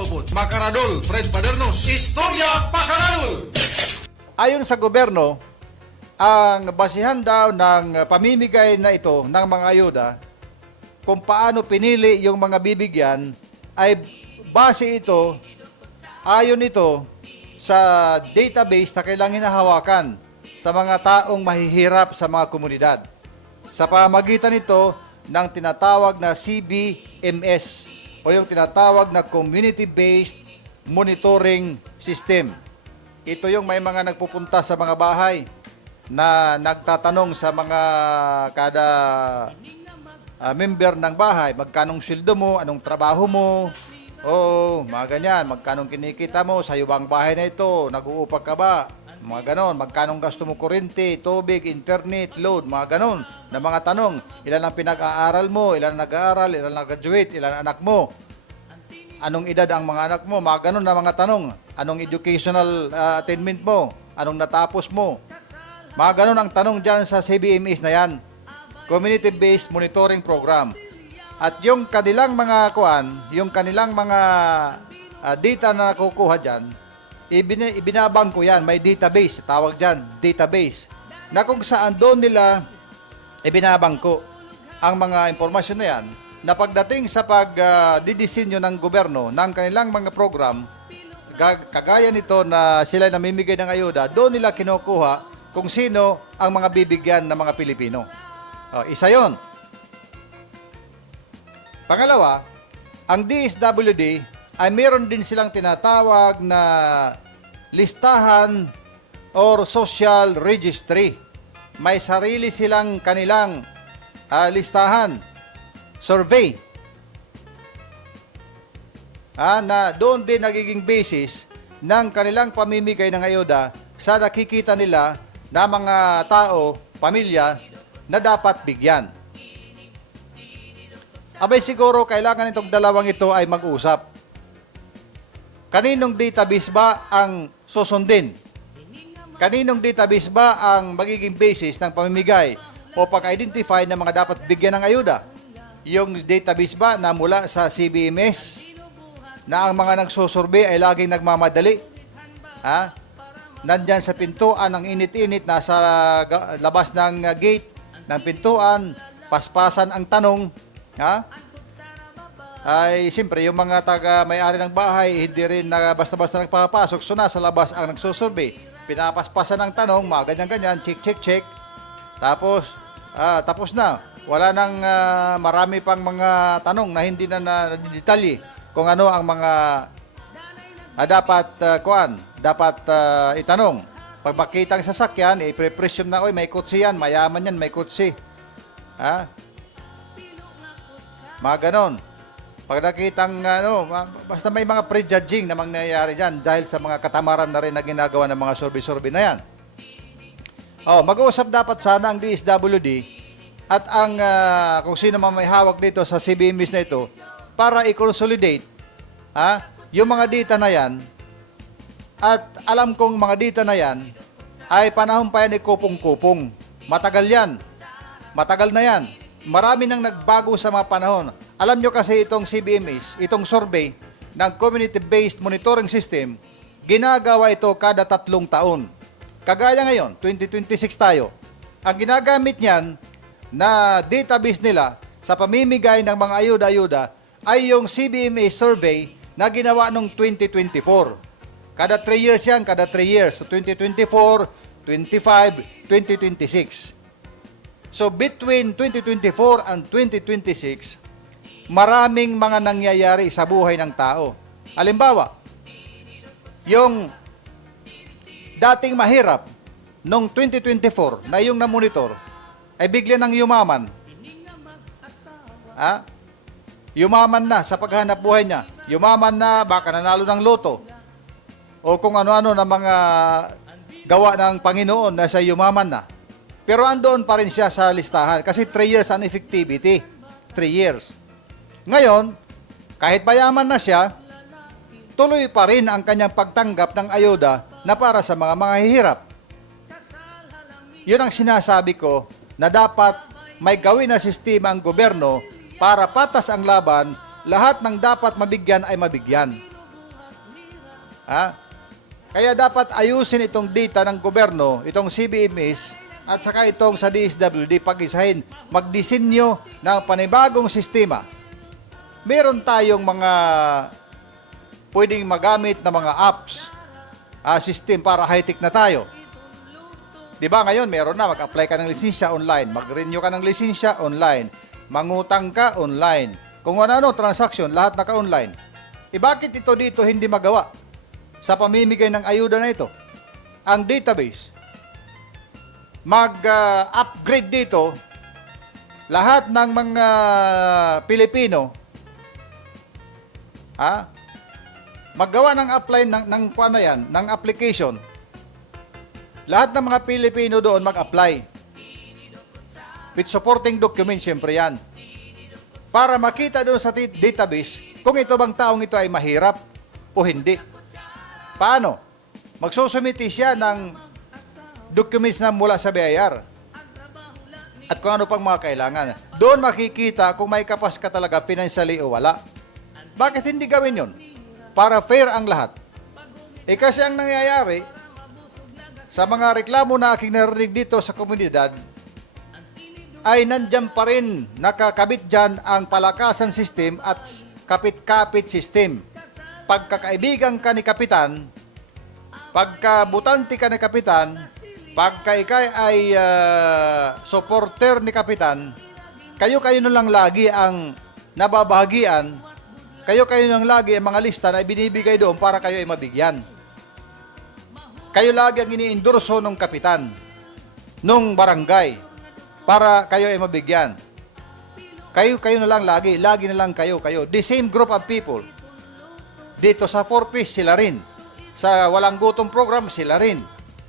Ubod. Makaradol, Fred Padernos. Istorya Pakaradol! Ayon sa gobyerno, ang basihan daw ng pamimigay na ito ng mga ayuda, kung paano pinili yung mga bibigyan, ay base ito, ayon ito, sa database na kailangan hinahawakan sa mga taong mahihirap sa mga komunidad. Sa pamamagitan nito ng tinatawag na CBMS o yung tinatawag na Community-Based Monitoring System. Ito yung may mga nagpupunta sa mga bahay na nagtatanong sa mga kada member ng bahay, magkanong sweldo mo, anong trabaho mo, oo, mga ganyan, magkanong kinikita mo, sa bang bahay na ito, nag-uupa ka ba, mga ganon, magkanong gasto mo kuryente, tubig, internet, load, mga ganon, na mga tanong, ilan ang pinag-aaral mo, ilan ang nag-aaral, ilan ang graduate, ilan ang anak mo, anong edad ang mga anak mo, mga ganon na mga tanong, anong educational attainment mo, anong natapos mo, mga ganon ang tanong dyan sa CBMS na yan, Community-Based Monitoring Program. At yung kanilang mga yung kanilang mga data na nakukuha dyan, ibinabangko yan, may database, tawag dyan, database, na kung saan doon nila ibinabangko ang mga impormasyon na yan, na pagdating sa pagdidisenyo ng gobyerno ng kanilang mga program, kagaya nito na sila namimigay ng ayuda, doon nila kinukuha kung sino ang mga bibigyan ng mga Pilipino. Isa yon. Pangalawa, ang DSWD ay meron din silang tinatawag na listahan or social registry. May sarili silang kanilang listahan, survey, na doon din nagiging basis ng kanilang pamimigay ng ayuda sa nakikita nila na mga tao, pamilya, na dapat bigyan. Abay siguro kailangan itong dalawang ito ay mag-usap. Kaninong database ba ang susundin? Kaninong database ba ang magiging basis ng pamimigay o pag-identify ng mga dapat bigyan ng ayuda? Yung database ba na mula sa CBMS na ang mga nagsusurvey ay laging nagmamadali? Nandyan sa pintuan, ang init-init, nasa labas ng gate ng pintuan, paspasan ang tanong, ay siyempre yung mga taga-may-ari ng bahay hindi rin na basta-basta nagpapasok, so nasa labas ang nagsusurvey, pinapaspasan ang tanong, mga ganyan-ganyan, check, tapos tapos na, wala nang marami pang mga tanong na hindi na detalye kung ano ang mga dapat itanong. Pag makita ang sasakyan, i-presume na, may kutsi yan, mayaman yan, may kutsi. Mga ganon. Pag nakitang, basta may mga prejudging na mangyayari dyan dahil sa mga katamaran na rin na ginagawa ng mga survey-survey na yan. Mag-uusap dapat sana ang DSWD at ang kung sino man may hawak dito sa CBMS na ito para i-consolidate yung mga data na yan. At alam kong mga data na yan ay panahon pa yan kupong-kupong. Matagal yan. Matagal na yan. Marami nang nagbago sa mga panahon. Alam nyo kasi itong CBMS, itong survey ng Community-Based Monitoring System, ginagawa ito kada 3 taon. Kagaya ngayon, 2026 tayo. Ang ginagamit niyan na database nila sa pamimigay ng mga ayuda-ayuda ay yung CBMS survey na ginawa noong 2024. Kada 3 years yan, kada 3 years. So 2024, 25, 2026. So between 2024 and 2026, maraming mga nangyayari sa buhay ng tao. Halimbawa, yung dating mahirap noong 2024 na yung na-monitor ay bigla nang yumaman. Yumaman na sa paghanap buhay niya. Yumaman na, baka nanalo ng loto. O kung ano-ano na mga gawa ng Panginoon na siya yumaman na. Pero andoon pa rin siya sa listahan kasi 3 years ang effectivity. 3 years. Ngayon, kahit mayaman na siya, tuloy pa rin ang kanyang pagtanggap ng ayuda na para sa mga mahihirap. Yun ang sinasabi ko na dapat may gawin na sistema ang gobyerno para patas ang laban, lahat ng dapat mabigyan ay mabigyan. Ha? Kaya dapat ayusin itong data ng gobyerno, itong CBMS, at saka itong sa DSWD, pag-isahin, magdisenyo ng panibagong sistema. Meron tayong mga pwedeng magamit na mga apps, system para high-tech na tayo. Di ba ngayon, meron na, mag-apply ka ng lisensya online, mag-renew ka ng lisensya online, mangutang ka online, kung ano transaction, lahat naka-online. Bakit ito dito hindi magawa sa pamimigay ng ayuda na ito? Ang database, mag-upgrade dito, lahat ng mga Pilipino, maggawa ng apply ng application, lahat ng mga Pilipino doon mag-apply with supporting documents, siyempre yan, para makita doon sa database kung ito bang taong ito ay mahirap o hindi. Paano? Magsusumiti siya ng documents na mula sa BIR at kung ano pang mga kailangan. Doon makikita kung may kapas ka talaga financially o wala. Bakit hindi gawin yun? Para fair ang lahat. Kasi ang nangyayari sa mga reklamo na aking narinig dito sa komunidad, ay nandyan pa rin, nakakabit dyan ang palakasan system at kapit-kapit system. Pagkakaibigan ka ni Kapitan, pagkabutanti ka ni Kapitan, pagka ikay ay supporter ni Kapitan, kayo-kayo na lang lagi ang nababahagian, kayo-kayo na lang lagi ang mga lista na binibigay doon para kayo ay mabigyan. Kayo lagi ang ini-endorso ng Kapitan, nung barangay, para kayo ay mabigyan. Kayo na lang lagi na lang kayo. The same group of people. Dito sa 4Ps, sila rin. Sa Walang Gutom program, sila rin.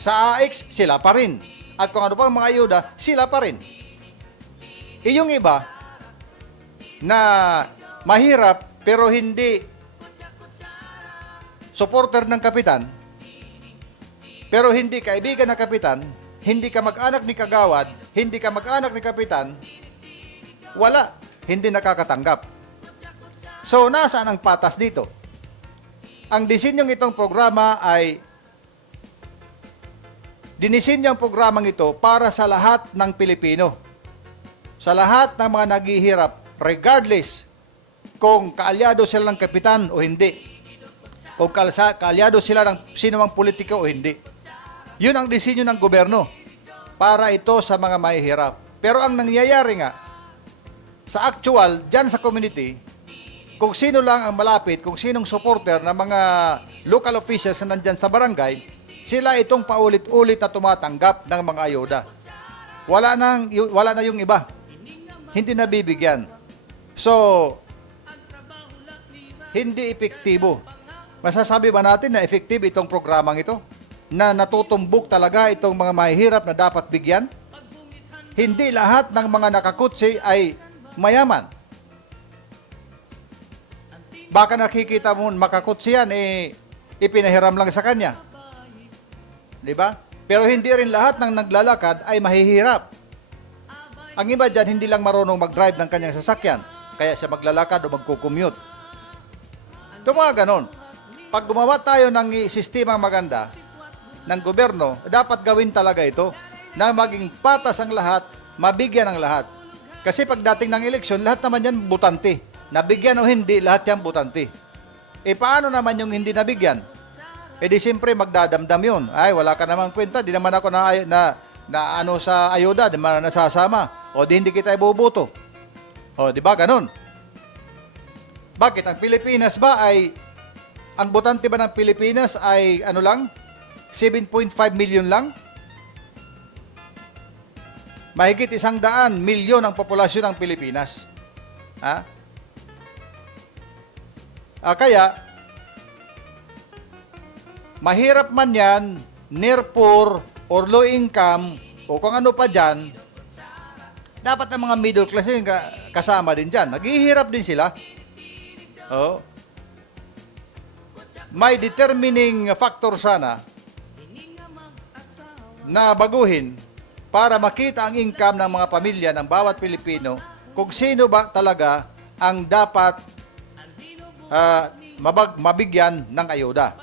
Sa AX, sila pa rin. At kung ano pang mga ayuda, sila pa rin. Yung iba, na mahirap, pero hindi supporter ng Kapitan, pero hindi kaibigan ng Kapitan, hindi ka mag-anak ni Kagawad, hindi ka mag-anak ni Kapitan, wala, hindi nakakatanggap. So, nasaan ang patas dito? Ang disenyong itong programa ay dinisenyo ang programang ito para sa lahat ng Pilipino. Sa lahat ng mga naghihirap, regardless kung kaalyado sila ng Kapitan o hindi. Kung kaalyado sila ng sino mang politiko o hindi. Yun ang disenyo ng gobyerno para ito sa mga mahihirap. Pero ang nangyayari nga, sa actual, dyan sa community, kung sino lang ang malapit, kung sinong supporter ng mga local officials na nandyan sa barangay, sila itong paulit-ulit na tumatanggap ng mga ayuda. Wala na yung iba. Hindi nabibigyan. So, hindi epektibo. Masasabi ba natin na effective itong programang ito? Na natutumbok talaga itong mga mahihirap na dapat bigyan? Hindi lahat ng mga nakakutsi ay mayaman. Baka nakikita mo makakutsi yan, ipinahiram lang sa kanya. Diba? Pero hindi rin lahat ng naglalakad ay mahihirap. Ang iba dyan, hindi lang marunong mag-drive ng kanyang sasakyan, kaya siya maglalakad o magkukommute. Ito mga ganon. Pag gumawa tayo ng sistema maganda ng gobyerno, dapat gawin talaga ito na maging patas ang lahat, mabigyan ang lahat. Kasi pagdating ng eleksyon, lahat naman yan butante. Nabigyan o hindi, lahat yan butante. Paano naman yung hindi nabigyan? Di siyempre magdadamdam yun. Ay, wala ka namang kwenta, di naman ako na ano sa ayuda, di naman nasasama. O di hindi kita ibubuto. O di ba ganun? Bakit? Ang Pilipinas ba ay, ang butante ba ng Pilipinas ay ano lang? 7.5 million lang? Mahigit 100 milyon ang populasyon ng Pilipinas. Kaya, mahirap man yan, near poor, or low income, o kung ano pa dyan, dapat ang mga middle class yung kasama din dyan. Naghihirap din sila. May determining factor sana na baguhin para makita ang income ng mga pamilya ng bawat Pilipino kung sino ba talaga ang dapat mabigyan ng ayuda.